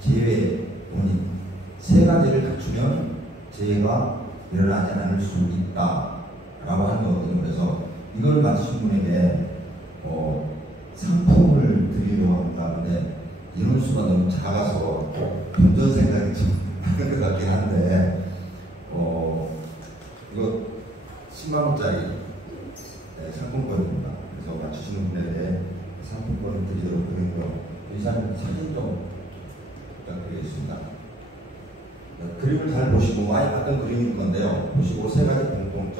재해 원인 세 가지를 갖추면 재해가 일어나지 않을 수 있다 라고 하는 거거든요. 그래서 이걸 맞추신 분에게 상품을 드리려고 합니다. 근데 이런 수가 너무 작아서 변전 생각이 좀 나는 것 같긴 한데 이거 10만원짜리 상품권입니다. 그래서 맞추시는 분에게 상품권을 드리도록 하겠고요. 이상 사진 좀 부탁드리겠습니다. 그림을 잘 보시고 많이 봤던 그림일 건데요. 보시고 세 가지 공통점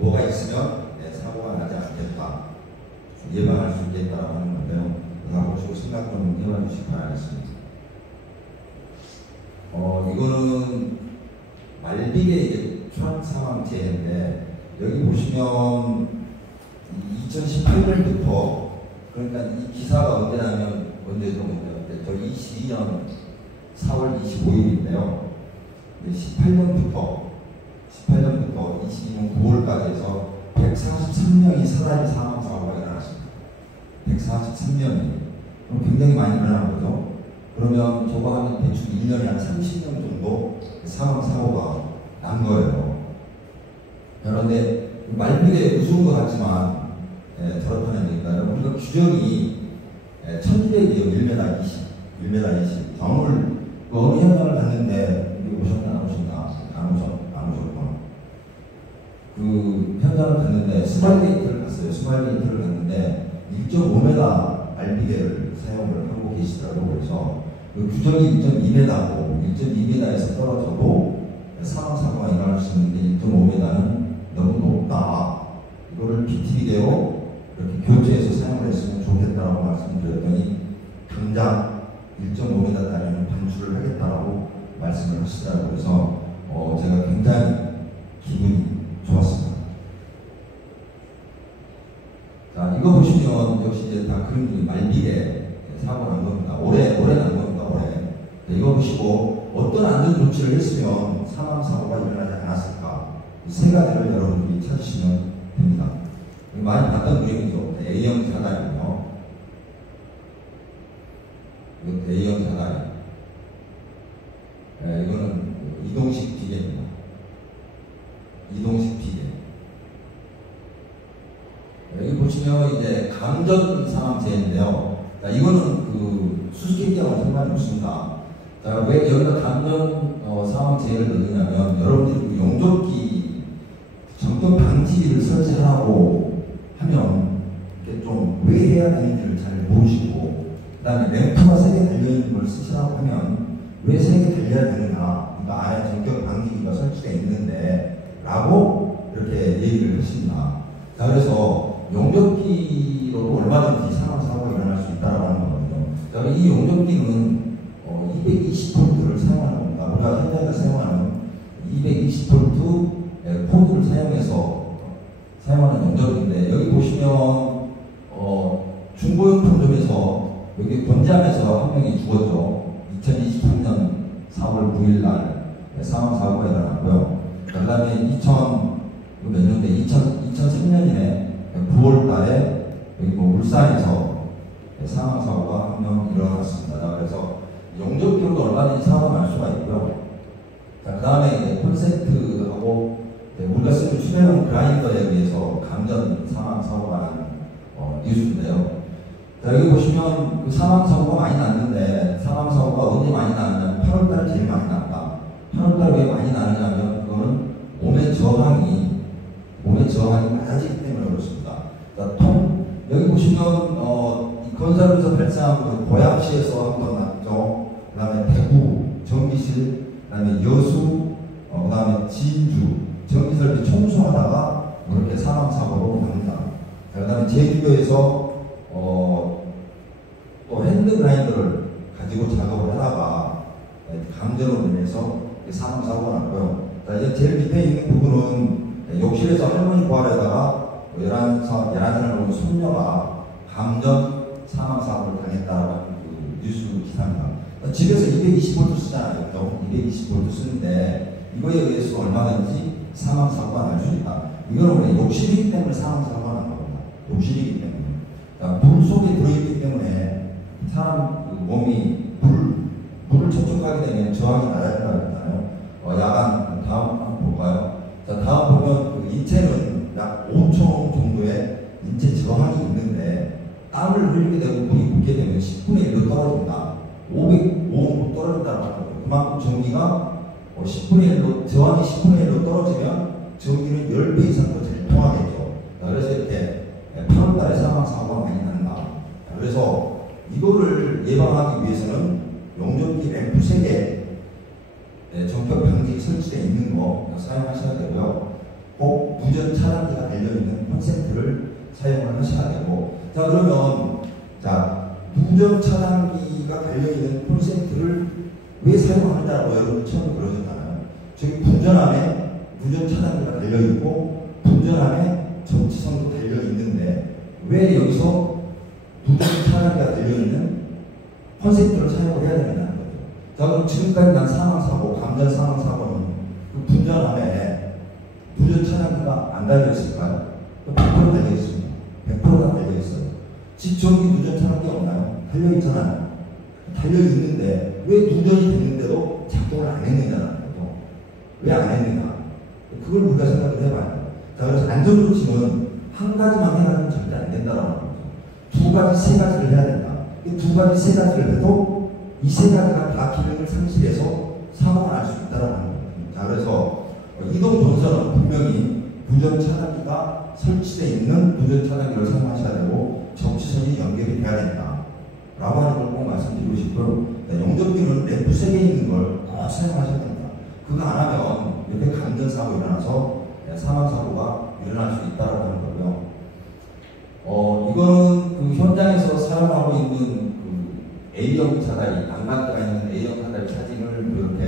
뭐가 있으면 사고가 나지 않겠다, 예방할 수 있겠다라고 하는 건데요. 그거 보시고 생각 좀 해봐 주시기 바라겠습니다. 이거는 말빅의 초상사망재해인데 여기 보시면 2018년부터 그러니까 이 기사가 언제냐면 언제죠? 저 22년 4월 25일인데요. 18년부터 22년 9월까지 해서 143명이 사다리 사망 사고가 일어났습니다. 143명이 굉장히 많이 일어나는 거죠. 그러면 저거 하면 대충 1년에 한 30명 정도 사망 사고가 난 거예요. 그런데 말미에 무서운 것 같지만 저렇다는 얘기가 우리가 규정이 1200이에요. 1m 20. 오늘 어느 현장을 갔는데 여기 오셨나 안 오셨나? 안 오셨구나. 그 현장을 갔는데 스마일게이트를 갔어요. 스마일게이트를 갔는데 1.5m 말비계를 사용을 하고 계시더라고요. 그래서 그 규정이 1.2m고 1.2m에서 떨어져도 사망사고가 일어날 수 있는데 1.5m는 너무 높다. 이거를 BTB대로 이렇게 교체해서 사용을 했으면 좋겠다라고 말씀드렸더니 당장 1.5m짜리는 반출을 하겠다라고 말씀을 하시더라고요. 그래서 제가 굉장히 기분이 좋았습니다. 자, 이거 보시면 역시 이제 다 그림들이 말비에 사고 난 겁니다. 올해 난 겁니다. 올해. 이거 보시고 어떤 안전 조치를 했으면 사망사고가 일어나지 않았을까? 이 세 가지를 여러분들이 찾으시면 됩니다. 많이 봤던 그림이죠. A형 사다리요. 이거 A형 사다리. 이거는 이동식 비계입니다. 이동식 비계. 여기 보시면 이제 감전 사망재해인데요. 이거는 그 수수께끼하고 상관이 없습니다. 자, 왜 여기다 감전 사망재해를 넣느냐면 여러분들이 그 용접기 정전 방지기를 설치하고 하면 이렇게 좀 왜 해야 되는지를 잘 모르시고, 그 다음에 램프가 3개 달려있는 걸 쓰시라고 하면 왜 3개 달려야 되느냐, 그러니까 안에 정전 방지기가 설치가 있는데 라고 이렇게 얘기를 하십니다. 자, 그래서 용접기로도 얼마든지 사망사고가 일어날 수 있다고 하는 거거든요. 자, 이 용접기는 220V를 사용하는 겁니다. 우리가 현장에서 사용하는 220V 코드를 사용해서 사용하는 용접인데, 여기 보시면 중고용품점에서 여기 권장에서 한 명이 죽었죠. 2023년 4월 9일 날 사망사고가 일어났고요. 그 다음에 2003년이네 9월 달에 여기 울산에서 사망사고가 한 명 일어났습니다. 그래서 용접기로도 얼마든지 사고가 날 수가 있고요. 그 다음에 콘센트하고 우리가 쓰는 수명용 그라인더에 의해서 감전 사망사고가 난 뉴스인데요. 자, 여기 보시면 그 사망사고가 많이 났는데, 사망사고가 언제 많이 나느냐면 8월달에 제일 많이 났다. 8월달에 왜 많이 나느냐면 그거는 몸의 저항이 낮아지기 때문에 그렇습니다. 자, 여기 보시면 이 건설에서 발생한 그 고양시에서 한 번 났죠. 그 다음에 대구, 전기실, 그 다음에 여수, 그 다음에 진주, 전기설비 청소하다가 이렇게 사망사고로 갑니다. 그 다음에 제주도에서 또 핸드그라인더를 가지고 작업을 하다가 감전으로 인해서 사망사고가 났고요. 자, 이제 제일 밑에 있는 부분은 욕실에서 할머니 구하려다가 11살 먹은 손녀가 감전 사망사고를 당했다라는 그 뉴스 기사입니다. 집에서 220V 쓰잖아요. 220V 쓰는데 이거에 의해서 얼마든지 사망사고가 날 수 있다. 이거는 왜 욕실이기 때문에 사망사고가 난 겁니다. 욕실이기 때문에. 물 속에 들어있기 때문에 사람 그 몸이 물을 하게 되면 저항이 낮아진다고 했잖아요. 야간 다음 한번 볼까요? 자, 다음 보면 그 인체는 약 5초 정도의 인체 저항이 있는데 땀을 흘리게 되고 물이 붓게 되면 10분의 1로 떨어진다. 500로 떨어진다고 하는 거예요. 그만큼 전기가 10분의 1로, 저항이 10분의 1로 떨어지면 전기는 10배 이상 더 잘 통하겠죠. 그래서 이렇게 8월달에 사망사고가 많이 난다. 그래서 이거를 예방하기 위해서는 용접기 램프 3개 전격 방지 설치되어 있는 거 사용하셔야 되고요. 꼭 무전 차단기가 달려있는 콘센트를 사용을 하셔야 되고, 자, 그러면, 자, 무전 차단기가 달려있는 콘센트를 왜 사용하느냐고 여러분 처음 그러셨잖아요. 저기 분전함에 무전 차단기가 달려있고, 분전함에 전치선도 달려있는데, 왜 여기서 무전 차단기가 달려있는 콘센트를 사용을 해야 되느냐는 거죠. 자, 그럼 지금까지 난 사망사고, 감전 사망사고는 그 분전함에 무전 차단기가 안 달려있을까요? 100% 달려있습니다. 100%다 달려있어요. 직전기 무전 차단기 없나요? 달려있잖아요. 달려있는데 왜 누전이 됐는데도 작동을 안 했느냐는 거죠. 왜 안 했느냐? 그걸 우리가 생각을 해봐요. 자, 그래서 안전조치는 한 가지만 해가지고 절대 안 된다라는 거죠. 2가지, 3가지를 해야 된다. 이 2가지, 3가지를 해도 이 3가지가 다 기능을 상실해서 사고가 날 수 있다는 거예요. 자, 그래서 이동 전선은 분명히 무전 차단기가 설치되어 있는 무전 차단기를 사용하셔야 되고 정치선이 연결이 돼야 된다 라고 하는 걸 꼭 말씀드리고 싶고요. 용접기는 램프 3개 있는 걸 꼭 사용하셔야 된다. 그거 안 하면 이렇게 감전사고 일어나서 사망사고가 일어날 수 있다고 하는 거고요. 이거는 그 현장에서 사용하고 있는 그 A형 사다리, 난간대가 있는 A형 사다리 사진을 이렇게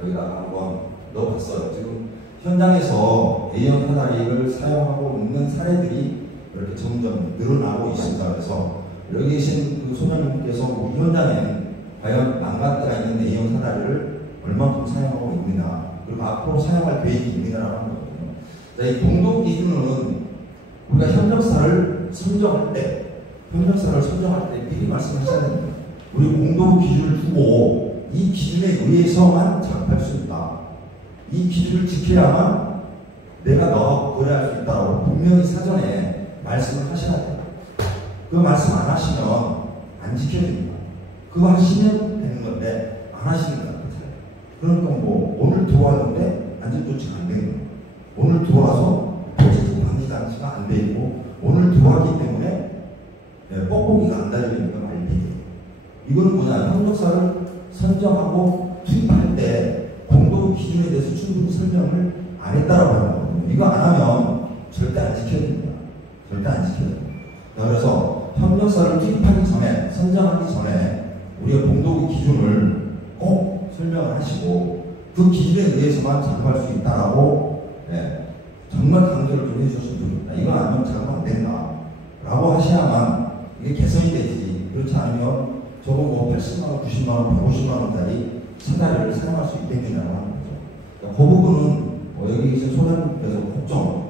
여기다가 한번 넣어봤어요. 지금 현장에서 A형 사다리를 사용하고 있는 사례들이 이렇게 점점 늘어나고 있습니다. 그래서 여기 계신 그 소장님께서 우리 현장에 과연 난간대가 있는 A형 사다리를 얼마큼 사용하고 있느냐, 그리고 앞으로 사용할 계획이 있느냐라고 하는 거거든요. 자, 이 공동 기준은 우리가 협력사를 선정할 때 미리 말씀하셔야 됩니다. 우리 공동 기준을 두고 이 기준에 의해서만 작업할 수 있다. 이 기준을 지켜야만 내가 너하고 거래할 수 있다고 분명히 사전에 말씀을 하셔야 돼요. 그 말씀 안 하시면 안 지켜집니다. 그거 하시면 되는 건데 안 하시는 거예요. 그러니까 뭐 오늘 들어왔는데 안전조치가 안 되는 거예요. 오늘 들어와서 프로젝트 방지 장치가 안 돼 있고 오늘 들어왔기 때문에 뽁뽁이가 안 달려있는 건 알리죠. 이거는 뭐냐, 협력사를 선정하고 투입할 때 공동 기준에 대해서 충분히 설명을 안 했다라고 하는 거거든요. 이거 안 하면 절대 안 지켜집니다. 절대 안 지켜집니다. 그래서 협력사를 투입하기 전에, 선정하기 전에 우리가 공동 기준을 꼭 설명을 하시고 그 기준에 의해서만 작업할 수 있다라고 정말 강조를 좀 해주셨으면 좋겠다. 이거 아니면 작업 안 된다 라고 하셔야만 이게 개선이 되지. 그렇지 않으면 저거 뭐 80만원, 90만원, 150만원짜리 사다리를 사용할 수 있겠느냐고 하는 거죠. 그 부분은 여기 계신 소장님께서 걱정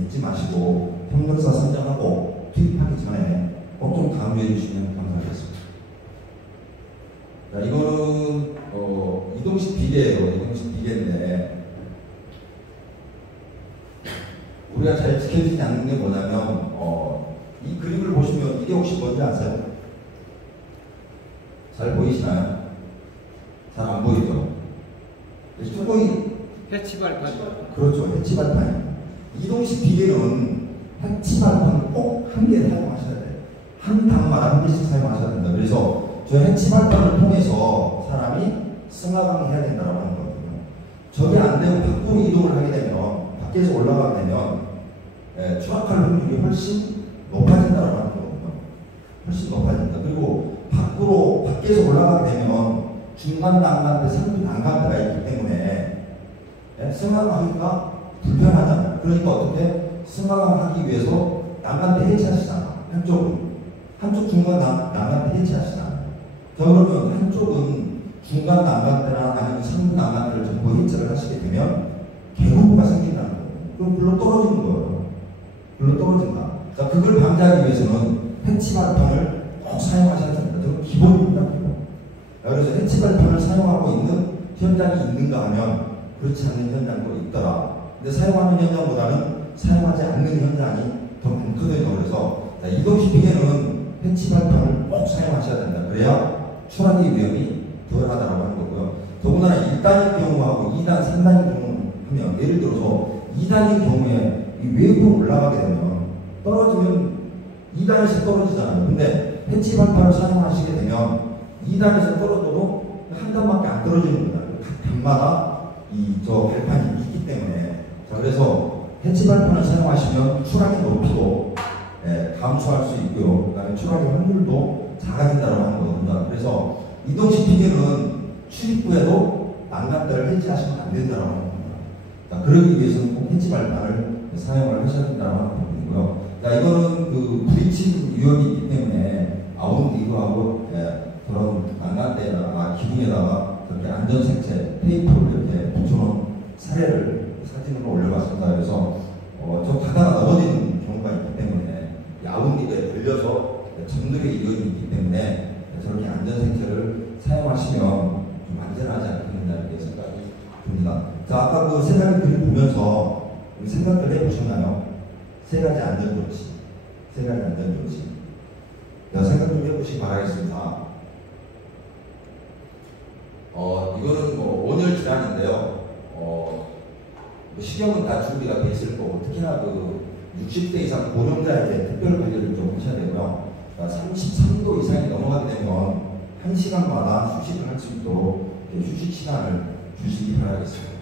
잊지 마시고 협력사 선정하고 투입하기 전에 꼭 좀 강조해 주시면 감사하겠습니다. 자, 이거는 이동식 비계예요. 이동식 비계인데 우리가 잘 지켜지지 않는 게 뭐냐면 이 그림을 보시면 이게 혹시 뭔지 아세요? 잘 보이시나요? 잘 안 보이죠? 뚜껑이 해치발판. 그렇죠. 해치발판. 이동식 비계는 해치발판을 꼭 한 개 사용하셔야 돼요. 한 단마다 한 개씩 사용하셔야 된다. 그래서 저 해치발판을 통해서 사람이 승하강을 해야 된다고 하는 거거든요. 저게 안 되고 밖으로 이동을 하게 되면, 밖에서 올라가게 되면 추락할 확률이 훨씬 높아진다고 하는 거거든요. 훨씬 높아진다. 그리고 밖에서 올라가게 되면 중간 난간대, 상부 난간대가 있기 때문에 승하강하기가 불편하잖아요. 그러니까 어떻게 승하강하기 위해서 난간대 해체하시잖아. 한쪽 중간 난간대 해체하시잖아. 자, 그러면 한쪽은 중간 난간대나 아니면 상부 난간대를 전부 해체를 하시게 되면 개구부가 생긴다는 거예요. 그럼 불로 떨어지는 거예요. 불로 떨어진다. 자, 그걸 방지하기 위해서는 해치발판을 꼭 사용하셔야 됩니다. 저는 기본입니다. 기본. 그래서 해치 발판을 사용하고 있는 현장이 있는가 하면 그렇지 않는 현장도 있더라. 근데 사용하는 현장보다는 사용하지 않는 현장이 더 많거든요. 그래서 이동시핑에는 해치 발판을 꼭 사용하셔야 된다. 그래야 추락의 위험이 덜하다고 하는 거고요. 더군다나 1단일 경우하고 2단, 3단일 경우는 예를 들어서 2단일 경우에 이 웨이브로 올라가게 되면 떨어지면 2단에서 떨어지잖아요. 근데 해치 발판을 사용하시게 되면 2단에서 떨어져도 한 단밖에 안 떨어지는 거예요. 각 단마다 저 발판이 있기 때문에. 자, 그래서 해치 발판을 사용하시면 추락의 높이도 감소할 수 있고요. 그 다음에 추락의 확률도 작아진다고 하는 거거든요. 그래서 이동시키기는 출입구에도 난간대를 해지하시면 안 된다고 하는 겁니다. 자, 그러기 위해서는 꼭 해치 발판을 사용을 하셔야 된다고 하는 부분이고요. 자, 이거는 그 브리치 위험이 있기 때문에 아웃리그하고 그런 난간대에다가 기둥에다가 그렇게 안전색채 테이프를 이렇게 붙여놓은 사례를 사진으로 올려봤습니다. 그래서 저 가다가 넘어지는 경우가 있기 때문에 아웃리그에 걸려서 전등의 위험이 있기 때문에 저렇게 안전색채를 사용하시면 좀 안전하지 않겠느냐 이렇게 생각이 듭니다. 자, 아까 그 세 가지 그림 보면서 생각들 해보셨나요? 세 가지 안전조치. 세 가지 안전조치. 생각 좀 해보시기 바라겠습니다. 이거는 뭐 온열질환인데요. 식용은 다 준비가 돼 있을 거고, 특히나 그 60대 이상 고령자에게 특별 관리를 좀 하셔야 되고요. 33도 이상이 넘어가게 되면 1시간마다 휴식을 할 수 있도록 휴식 시간을 주시기 바라겠습니다.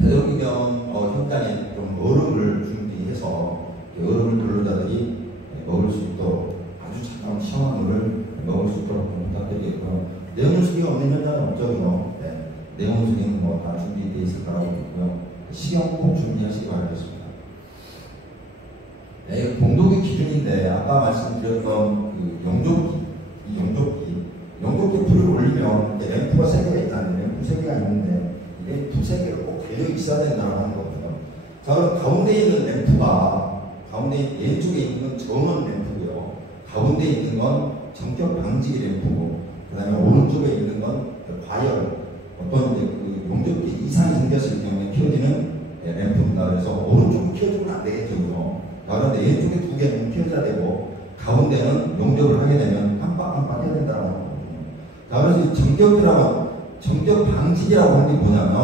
되도록이면 현장에 좀 얼음을 준비해서 얼음을 근로자들이 먹을 수 있도록 아주 차가운 시원한 물을 먹을 수 있도록 좀 부탁드리겠고요. 내용수기가 없는 현장은 없죠. 내용수기는 뭐 다 준비되어 있을 거라고 믿고요. 식용 꼭 준비하시기 바라겠습니다. 공동의 기준인데 아까 말씀드렸던 그 용접기, 이 용접기 불을 올리면 램프가 3개가 있다는데 램프 3개가 있는데 이 램프 3개를 꼭 달려 있어야 된다고 하는 거거든요. 자, 그럼 가운데 있는 램프가 왼쪽에 있는 건 전원 램프고요. 가운데 있는 건 전격 방지 램프고, 그 다음에 오른쪽에 있는 건 과열, 어떤 그 용접기 이상이 생겼을 경우에 켜지는 램프입니다. 그래서 오른쪽은 켜주면 안 되겠죠. 그런데 왼쪽에 2개는 켜져야 되고, 가운데는 용접을 하게 되면 깜빡깜빡 해야 된다고 하는 거거든요. 자, 그래서 전격 방지기라고 하는 게 뭐냐면,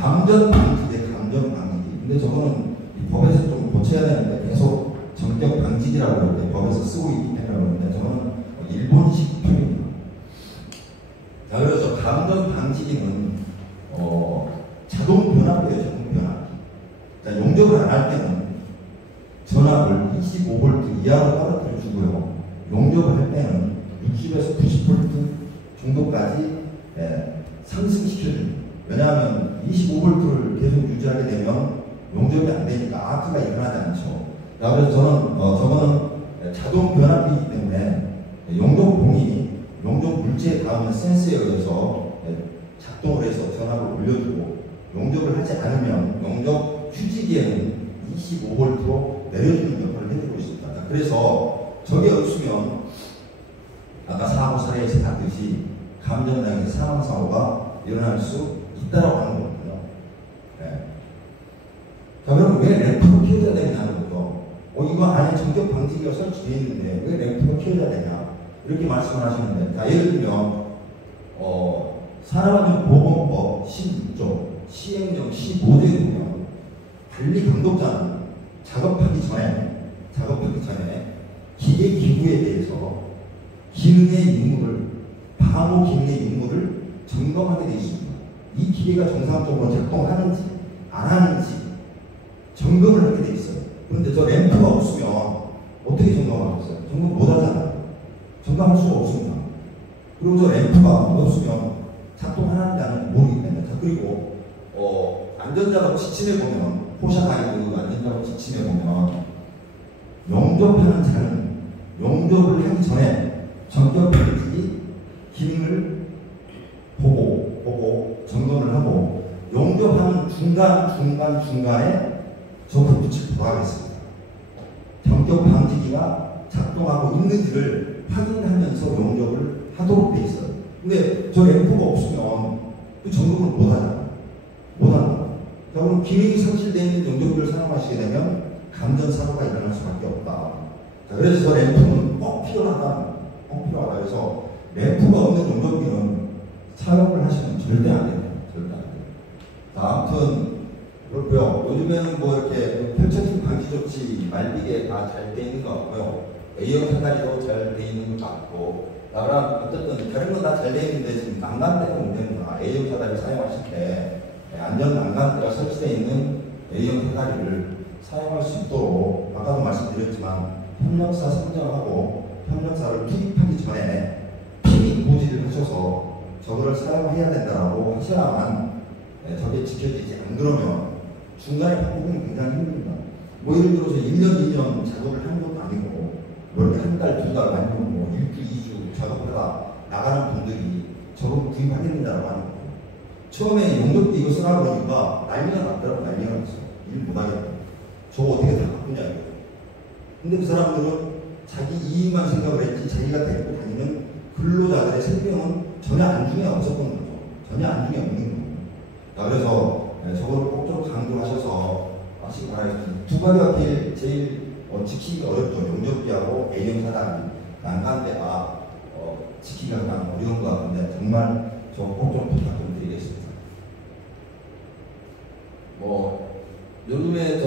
감전 방지제, 감전 방지기. 근데 저거는 이 법에서 좀 고쳐야 되는데 계속 전격 방지기라고 이렇게 법에서 쓰고 있기 때문에 그러는데 저는 일본식 표현입니다. 자, 그래서 감전 방지기는 자동 변압기예요. 자동 변압기. 자, 용접을 안 할 때는 전압을 25V 이하로 떨어뜨려 주고요. 용접을 할 때는 60에서 90V 정도까지 상승시켜줍니다. 왜냐하면 25V를 계속 유지하게 되면 용접이 안 되니까 아크가 일어나지 않죠. 자, 그래서 저거는 자동 변압기이기 때문에 용접 물체에 닿으면 센서에 의해서 작동을 해서 전압을 올려주고, 용접을 하지 않으면 용접 휴지기에는 25V로 내려주는 역할을 해주고 있습니다. 그래서 저게 없으면 아까 사고 사례에서 봤듯이 감전당해서 사망사고가 일어날 수 있다고 하는 거거든요. 자, 그럼 왜 램프가 켜져야 되냐는 거죠. 이거 안에 전격 방지기가 설치되어 있는데 왜 램프가 켜져야 되냐 이렇게 말씀을 하시는데, 자, 예를 들면 산업안전보건법 16조 시행령 15조에 보면 관리 감독자는 작업하기 전에 기계 기구에 대해서 방호 기능의 임무를 점검하게 되어 있습니다. 이 기계가 정상적으로 작동하는지 안 하는지 점검을 하게 되어 있어요. 그런데 저 램프가 없으면 어떻게 점검하겠어요? 점검 못 하잖아요. 점검할 수가 없습니다. 그리고 저 램프가 없으면 작동하는지 안 하는지 모르기 때문에. 자, 그리고 안전작업 지침에 보면, 호샤 가이드 안전작업 지침에 보면 용접하는 차는 용접을 하기 전에 전격 방지 기능을 보고 점검을 하고, 용접하는 중간에 저걸 붙여 보아하겠습니다. 전격 방지기가 작동하고 있는지를 확인하면서 용접을 근데 저 램프가 없으면 그 점검을 못하잖아. 못한다. 자, 그럼 기능이 상실되어 있는 용접기를 사용하시게 되면 감전사고가 일어날 수밖에 없다. 자, 그래서 저 램프는 꼭 필요하다. 꼭 필요하다. 그래서 램프가 없는 용접기는 사용을 하시면 절대 안 돼요. 절대 안 돼요. 자, 아무튼 그렇고요. 요즘에는 뭐 이렇게 펼쳐진 방지 조치 말비계 다 잘 돼 있는 것 같고요. A형 사다리도 잘 돼 있는 것 같고, 그럼 어쨌든 다른 건 다 잘 돼 있는데 지금 난간대가 문제입니다. A형 사다리 사용하실 때 안전 난간대가 설치되어 있는 A형 사다리를 사용할 수 있도록 아까도 말씀드렸지만 협력사 선정하고 협력사를 투입하기 전에 피미 고지를 하셔서 저거를 사용해야 된다라고 하셔야만 저게 지켜지지 안 그러면 중간에 바꾸기는 굉장히 힘듭니다. 뭐 예를 들어서 1년, 2년 작업을 한 것도 아니고 뭐 이렇게 한 달, 두 달 아니면 뭐 1주, 2주 작업하다 나가는 분들이 저걸 구입하겠느냐라고 하는 거예요. 처음에 용접기 이거 쓰라고 그러니까 난리가 났더라고. 난리가 났어. 일 못하겠다. 저거 어떻게 다 바꾸냐 이거. 근데 그 사람들은 자기 이익만 생각을 했지 자기가 데리고 다니는 근로자들의 생명은 전혀 안중에 없었던 거죠. 전혀 안중에 없는 거예요. 자, 그래서 저거를 꼭 좀 강조하셔서 하시기 바라겠습니다. 두 가지가 제일 지키기가 어렵죠. 용접기하고 A형 사다리, 난간대가 지키기가 가장 어려운 것 같은데 정말 저 꼭 좀 부탁 좀 드리겠습니다. 뭐 요즘에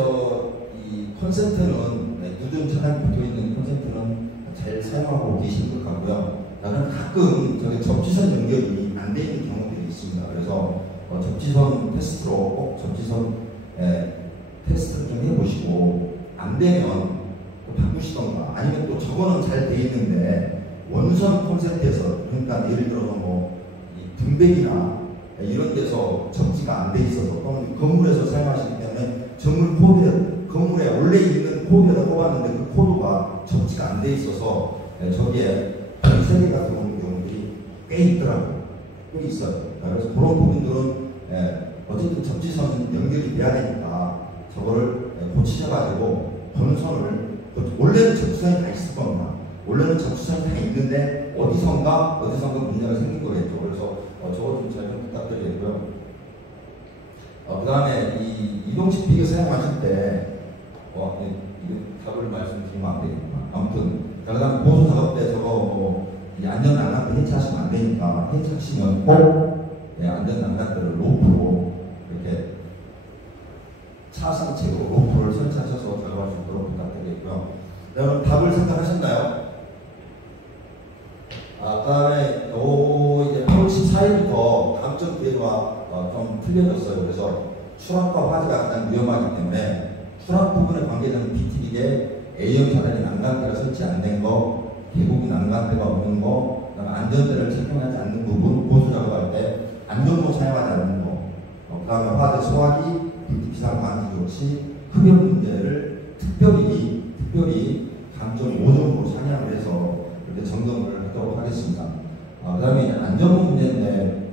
이 콘센트는 누전 차량이 붙어있는 콘센트는 잘 사용하고 계신 것 같고요. 나는 가끔 저기 접지선 연결이 안 되어 있는 경우들이 있습니다. 그래서 접지선 테스트로 꼭 접지선 테스트를 좀 해보시고 안 되면 또 바꾸시던가 아니면 또 저거는 잘 돼 있는데 원선 콘센트에서 그러니까 예를 들어서 뭐 이 분배기나 이런 데서 접지가 안 돼 있어서 또는 건물에서 사용하시기 때문에 건물에 원래 있는 코드에다 꼽았는데 그 코드가 접지가 안 돼 있어서 저기에 세개가 들어오는 경우들이 꽤 있더라고요. 꽤 있어요. 그래서 그런 부분들은 어쨌든 접지선 연결이 돼야 되니까 저거를 고치셔가지고 본선을 원래는 접지선이 다 있을 겁니다. 원래는 접지선이 다 있는데 어디선가 문제가 생긴 거겠죠. 그래서 저거 좀 잘 좀 부탁드리겠고요. 그 다음에 이 이동식 비교 사용하실 때 이거 답을 말씀드리면 안 되겠구나. 아무튼 그 다음에 보수 작업 때 저거 안전 난간대 해체하시면 안 되니까 해체하시면 꼭 안전 난간대를 로프로 이렇게 차상책으로 로프를 설치하셔서 작업할 수 있도록 부탁드리겠고요. 여러분 답을 생각하셨나요? 그 다음에 이제 8월 14일부터 감점 기회가 좀 틀려졌어요. 그래서 추락과 화재가 가장 위험하기 때문에 추락 부분에 관계되는 BTB에 A형 사다리 난간대가 설치 안 된 거, 개고기 난간대가 없는 거, 그다음에 안전대를 착용하지 않는 부분, 보수 작업할 때 안전모 사용하지 않는 거, 그다음에 화재 소화기, 비상 방지 조치, 흡연 문제를 특별히 감점 5점으로 상향을 해서 이렇게 점검을 하도록 하겠습니다. 그다음에 이제 안전모 문제인데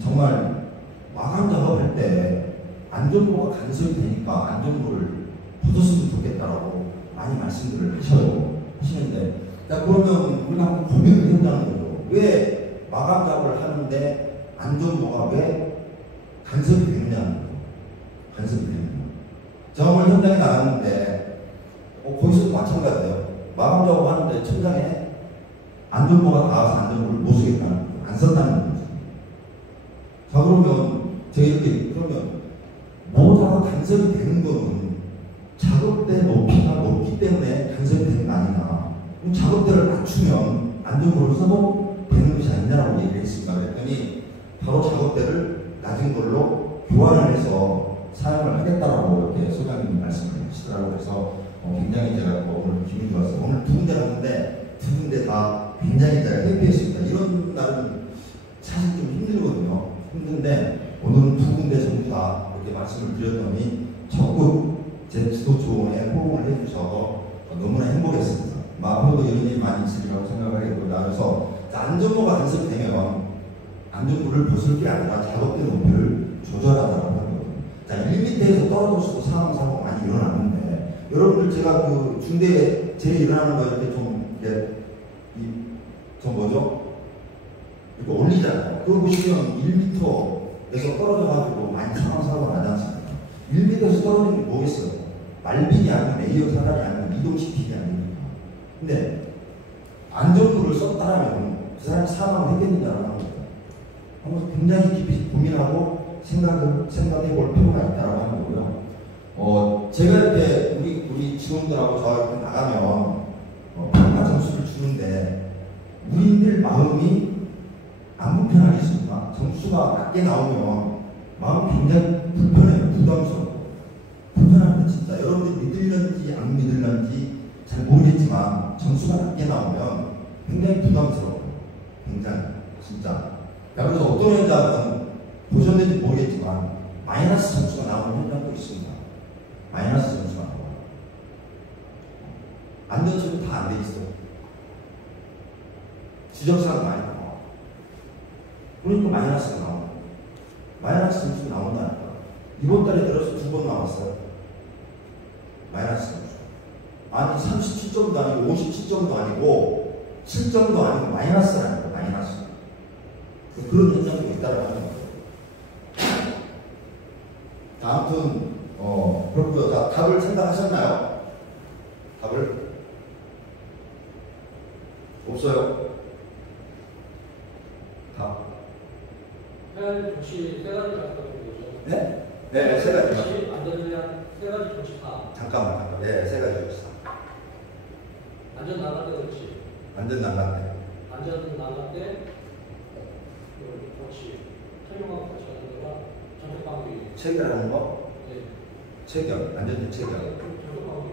정말 마감 작업할 때 안전모가 간섭이 되니까 안전모를 벗었으면 좋겠다라고 많이 말씀들을 하시는데, 자, 그러면 우리가 한번 고민을 해보자는 거죠. 왜 마감 작업을 하는데 안전모가 왜 간섭이 되느냐는 거죠. 간섭이 되느냐. 제가 오늘 현장에 나갔는데 거기서도 마찬가지예요. 마감 작업하는데 천장에 안전모가 닿아서 안전모를 못 쓰겠다는 거죠. 안 썼다는 거죠. 자, 그러면 제가 이렇게 그러면 모자가 간섭이 되는 거는 작업대 높이가 높기 때문에 간섭이 되는 거 아니냐. 그럼 작업대를 낮추면 안전모를 써도 되는 것이 아니냐라고 얘기를 했습니다. 그랬더니 바로 작업대를 낮은 걸로 교환을 해서 사용을 하겠다라고 이렇게 소장님이 말씀을 하시더라고요. 그래서 굉장히 제가 오늘 기분이 좋았어요. 오늘 두 군데 갔는데 두 군데 다 굉장히 제가 해피했습니다. 이런 날은 사실 좀 힘들거든요. 힘든데 오늘은 두 군데 전부 다 이렇게 말씀을 드렸더니 적극 제 지도 조언에 호응을 해주셔서 너무나 행복했습니다. 앞으로도 이런 일이 많이 있으리라고 생각을 하겠고요. 그래서 안전모가 간섭되면 안전모를 벗을 게 아니라 작업대 높이를 조절하자고 하거든요. 자, 1m에서 떨어져서도 사고가 많이 일어나는데 여러분들 제가 그 중대에 제일 일어나는 거 이렇게 좀 이렇게 이거 올리잖아요. 그거 보시면 1m에서 떨어져가지고 많이 사망사고가 나지 않습니까? 1m에서 떨어지는 게 뭐겠어요? 말빈이 아니면 A형 사다리 아니면 이동시키기 아닙니까? 근데 안전구를 썼다면 그 사람이 사망을 했겠느냐라는 겁니다. 한번 굉장히 깊이 고민하고 생각해 볼 필요가 있다고 하는 거고요. 제가 이렇게 우리 직원들하고 저 이렇게 나가면 평가 점수를 주는데 우리들 마음이 안 불편하겠습니까? 점수가 낮게 나오면 마음이 굉장히 불편해요. 부담스러워. 불편합니다. 진짜 여러분들이 믿을런지 안 믿을런지 잘 모르겠지만 점수가 낮게 나오면 굉장히 부담스러워요. 굉장히 진짜. 그래서 어떤 현장은 보셨는지 모르겠지만 마이너스 점수가 나오는 현장도 있습니다. 마이너스 점수가 나와요. 안전처리 다 안 돼 있어요. 지적사가 많이 나와. 그러니까 마이너스가 나오는 거예요. 마이너스 점수가 나온다니까. 이번 달에 들어서 2번 나왔어요. 마이너스 점수. 아니 37점도 아니고 57점도 아니고 7점도 아니고 마이너스라니까. 마이너스. 그런 현상도 있다고 하는 거예요. 아무튼 그렇고요. 자, 답을 생각하셨나요? 답을? 없어요? 답. 해야 조치 세 가지 말씀드린 거죠. 네? 네, 세 가지. 조치, 안전을 위한 세 가지 조치 다. 잠깐만. 네, 세 가지 조치. 안전 나갈 때 그렇지. 안전 나갈 때. 안전 나갈 때 그렇지. 착용하고 같이 가는 거가 정책 방법이. 체결하는 거? 네. 체결. 안전대 체결. 정책 방법이.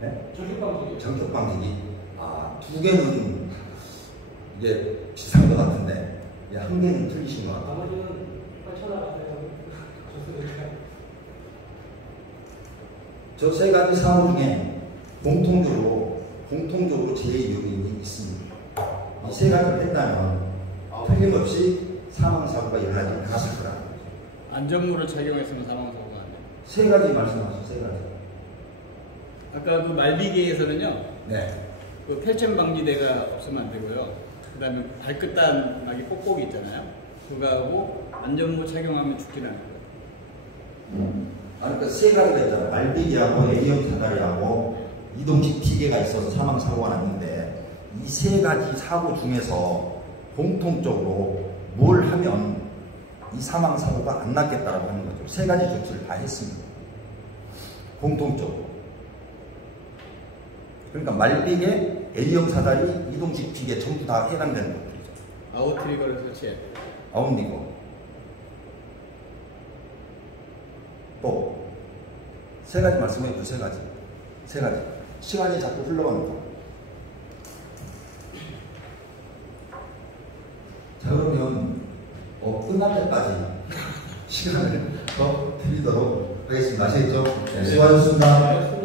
네? 정책 방법이. 정격 방지기. 두 개는 이게 비슷한 것 같은데, 한 개는 틀리신 것 같아요. 나머지는 빨리 찾아가세요. 좋습니까? 저 세 가지 사고 중에 공통적으로 제 요인이 있습니다. 이 세 가지를 했다면 틀림없이 사망사고가 일어나지 않았을 거라는 거죠. 안전모를 착용했으면 사망사고가 안 돼요. 세 가지 말씀하신 세 가지. 아까 그 말비기에서는요. 네. 그 펠첸 방지대가 없으면 안 되고요. 그다음에 발끝단막이 뽁뽁이 있잖아요. 그거하고 안전모 착용하면 죽지는 않을 거예요. 그러니까 세 가지가 있잖아요. 말비기하고 A형 사다리하고 이동식 기계가 있어서 사망사고가 났는데 이 세 가지 사고 중에서 공통적으로 뭘 하면 이 사망사고가 안 났겠다라고 하는 거죠. 세 가지 조치를 다 했습니다. 공통적으로. 그러니까 말비계, A형 사다리, 이동식 기계 전부 다 해당되는 것들이죠. 아웃트리거를 설치해. 아웃리거. 또 세 가지 말씀해줘. 세 가지. 세 가지. 시간이 자꾸 흘러갑니다. 자, 그러면 끝날 때까지 시간을 더 드리도록 하겠습니다. 아시겠죠? 네, 수고하셨습니다.